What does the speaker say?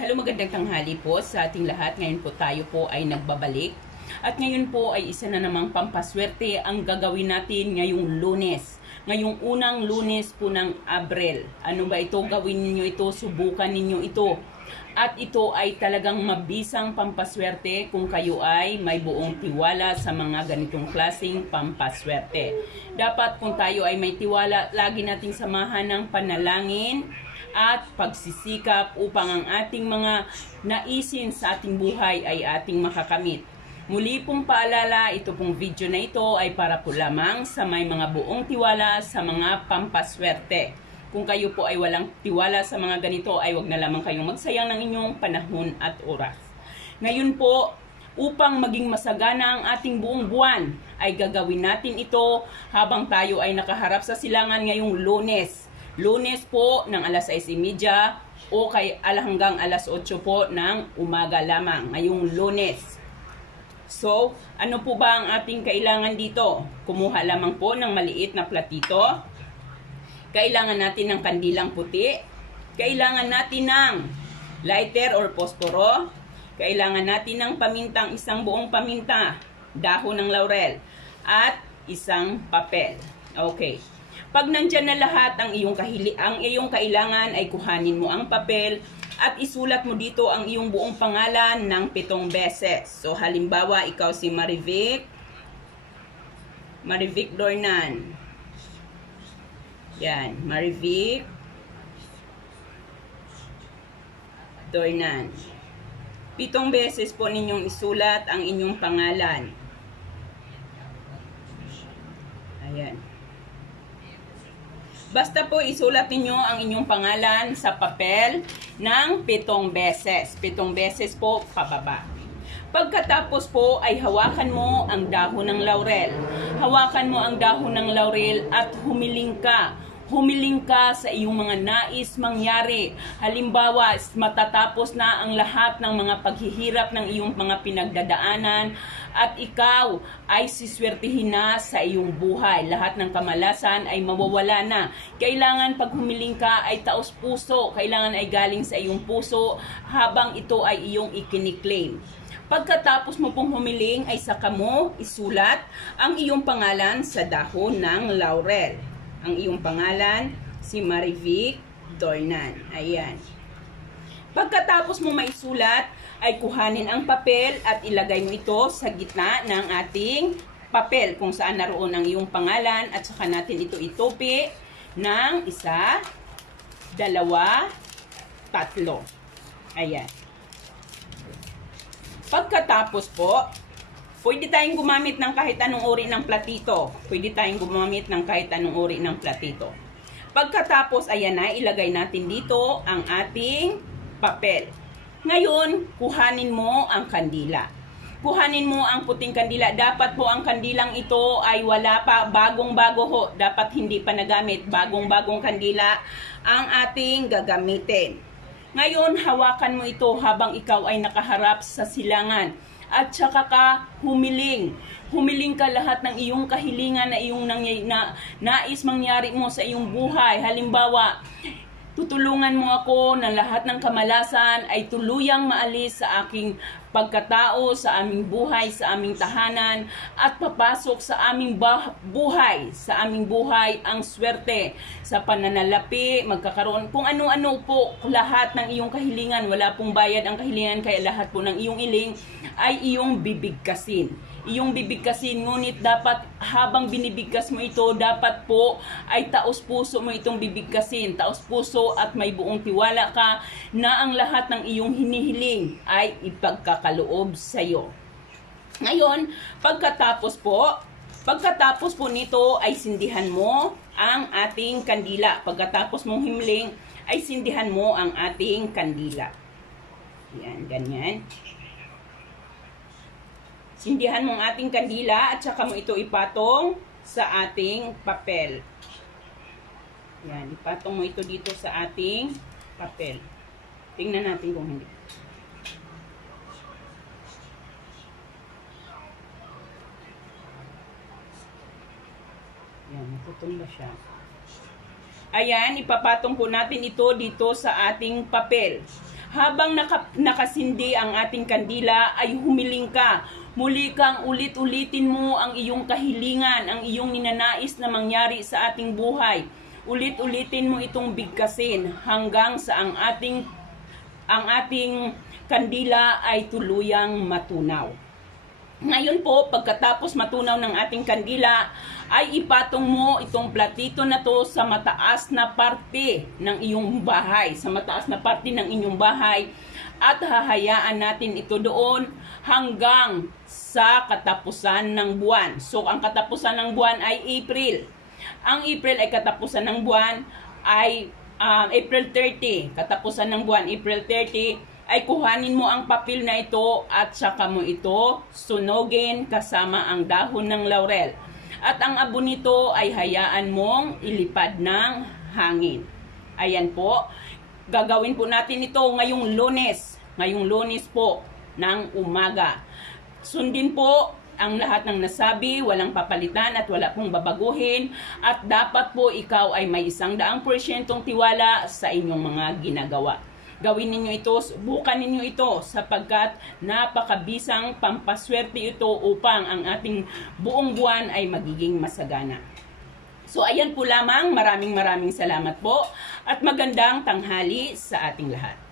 Hello, magandang tanghali po sa ating lahat. Ngayon po tayo po ay nagbabalik. At ngayon po ay isa na namang pampaswerte ang gagawin natin ngayong lunes. Ngayong unang lunes po ng Abril. Ano ba ito? Gawin ninyo ito, subukan ninyo ito. At ito ay talagang mabisang pampaswerte kung kayo ay may buong tiwala sa mga ganitong klaseng pampaswerte. Dapat kung tayo ay may tiwala, lagi nating samahan ng panalangin, at pagsisikap upang ang ating mga naisin sa ating buhay ay ating makakamit. Muli pong paalala, ito pong video na ito ay para po lamang sa may mga buong tiwala sa mga pampaswerte. Kung kayo po ay walang tiwala sa mga ganito, ay wag na lamang kayong magsayang ng inyong panahon at oras. Ngayon po, upang maging masagana ang ating buong buwan, ay gagawin natin ito habang tayo ay nakaharap sa silangan ngayong lunes. Lunes po ng alas 6.30 o kay hanggang alas 8 po ng umaga lamang ngayong lunes. So, ano po ba ang ating kailangan dito? Kumuha lamang po ng maliit na platito. Kailangan natin ng kandilang puti. Kailangan natin ng lighter or posporo. Kailangan natin ng pamintang isang buong paminta, dahon ng laurel, at isang papel. Okay. Pag nandyan na lahat ang iyong kahili, ang iyong kailangan ay kuhanin mo ang papel at isulat mo dito ang iyong buong pangalan ng pitong beses. So halimbawa, ikaw si Marivic, Marivic Dornan. Yan, Marivic Dornan. Pitong beses po ninyong isulat ang inyong pangalan. Ayan. Basta po isulat ninyo ang inyong pangalan sa papel ng pitong beses. Pitong beses po pababa. Pagkatapos po ay hawakan mo ang dahon ng laurel. Hawakan mo ang dahon ng laurel at humiling ka humiling ka sa iyong mga nais mangyari. Halimbawa, matatapos na ang lahat ng mga paghihirap ng iyong mga pinagdadaanan at ikaw ay siswertihin na sa iyong buhay. Lahat ng kamalasan ay mawawala na. Kailangan pag humiling ka ay taos puso. Kailangan ay galing sa iyong puso habang ito ay iyong ikiniklaim. Pagkatapos mo pong humiling ay saka mo isulat ang iyong pangalan sa dahon ng laurel ang iyong pangalan, si Marivic Dornan. Ayan. Pagkatapos mo maisulat, ay kuhanin ang papel at ilagay mo ito sa gitna ng ating papel kung saan naroon ang iyong pangalan at saka natin ito itupi ng isa, dalawa, tatlo. Ayan. Pagkatapos po, Pwede tayong gumamit ng kahit anong uri ng platito. Pwede tayong gumamit ng kahit anong uri ng platito. Pagkatapos, ayan na, ilagay natin dito ang ating papel. Ngayon, kuhanin mo ang kandila. Kuhanin mo ang puting kandila. Dapat po ang kandilang ito ay wala pa, bagong-bago ho. Dapat hindi pa nagamit. Bagong-bagong kandila ang ating gagamitin. Ngayon, hawakan mo ito habang ikaw ay nakaharap sa silangan at saka ka humiling. Humiling ka lahat ng iyong kahilingan na iyong nangy- na, nais mangyari mo sa iyong buhay. Halimbawa, tutulungan mo ako na lahat ng kamalasan ay tuluyang maalis sa aking pagkatao, sa aming buhay, sa aming tahanan, at papasok sa aming buhay, sa aming buhay ang swerte, sa pananalapi, magkakaroon, kung ano-ano po, lahat ng iyong kahilingan, wala pong bayad ang kahilingan, kaya lahat po ng iyong iling ay iyong bibigkasin iyong bibigkasin. Ngunit dapat habang binibigkas mo ito, dapat po ay taos puso mo itong bibigkasin. Taos puso at may buong tiwala ka na ang lahat ng iyong hinihiling ay ipagkakaloob sa iyo. Ngayon, pagkatapos po, pagkatapos po nito ay sindihan mo ang ating kandila. Pagkatapos mong himling, ay sindihan mo ang ating kandila. Yan, ganyan. Sindihan mo ang ating kandila at saka mo ito ipatong sa ating papel. Yan, ipatong mo ito dito sa ating papel. Tingnan natin kung hindi. Yan, natutumba siya. Ayan, ipapatong po natin ito dito sa ating papel. Habang naka, nakasindi ang ating kandila ay humiling ka. Muli kang ulit-ulitin mo ang iyong kahilingan, ang iyong ninanais na mangyari sa ating buhay. Ulit-ulitin mo itong bigkasin hanggang sa ang ating ang ating kandila ay tuluyang matunaw. Ngayon po, pagkatapos matunaw ng ating kandila, ay ipatong mo itong platito na to sa mataas na parte ng iyong bahay, sa mataas na parte ng inyong bahay, at hahayaan natin ito doon hanggang sa katapusan ng buwan. So, ang katapusan ng buwan ay April. Ang April ay katapusan ng buwan ay um, April 30. Katapusan ng buwan, April 30 ay kuhanin mo ang papel na ito at saka mo ito sunogin kasama ang dahon ng laurel. At ang abo nito ay hayaan mong ilipad ng hangin. Ayan po. Gagawin po natin ito ngayong lunes. Ngayong lunes po ng umaga. Sundin po ang lahat ng nasabi, walang papalitan at wala pong babaguhin. At dapat po ikaw ay may isang daang porsyentong tiwala sa inyong mga ginagawa. Gawin ninyo ito, subukan ninyo ito sapagkat napakabisang pampaswerte ito upang ang ating buong buwan ay magiging masagana. So ayan po lamang, maraming maraming salamat po at magandang tanghali sa ating lahat.